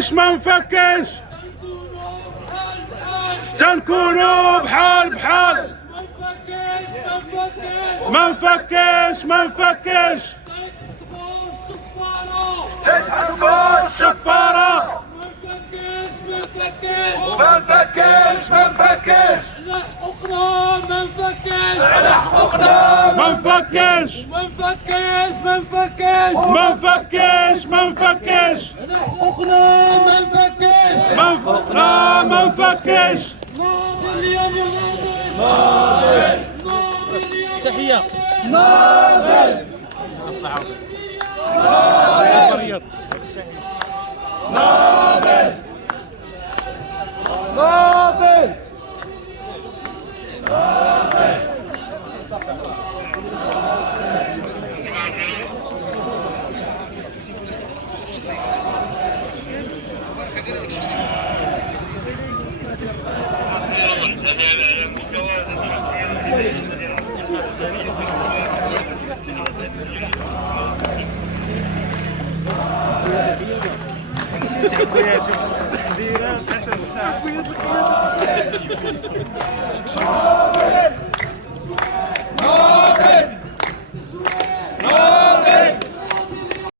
نفكش ما نفكش، تنكونوا بحال بحال، ما نفكش ما نفكش، تتحسبوا الشفارة، ما نفكش ما نفكش، على حقوقنا ما نفكش، على حقوقنا ما نفكش ما نفكش ما نفكش، ما نفكش ما نفكش، على حقوقنا ما نفكش، ما نفكش ما نفكش. ناضل يا ناضل، ناضل يا تحية. ناضل ناضل ناضل ناضل شوف خويا شوف تحضيرات حسب الساعة.